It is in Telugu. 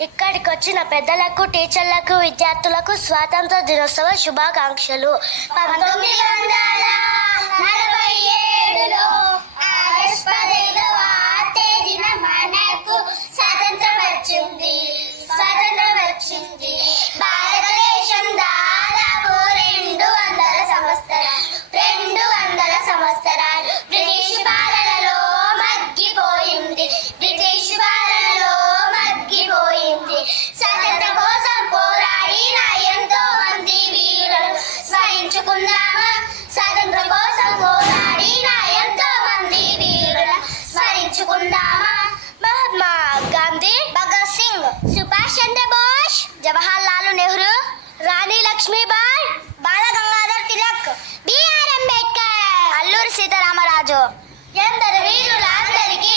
ఇక్కడికి వచ్చిన పెద్దలకు టీచర్లకు విద్యార్థులకు స్వాతంత్ర దినోత్సవ శుభాకాంక్షలు. పంతొమ్మిది వందల స్మరించుకుందామా స్వతంత్ర కోసం పోరాడిన ఎంతో మంది వీరుల స్మరించుకుందామా? మహాత్మా గాంధీ భగత్ సింగ్ సుభాష్ చంద్రబోస్ జవహర్ లాల్ నెహ్రూ రాణి లక్ష్మీబాయ్ బాల గంగాధర్ తిలక్ బిఆర్ అంబేద్కర్ అల్లూరి సీతారామరాజు. ఎందరు వీరులందరికీ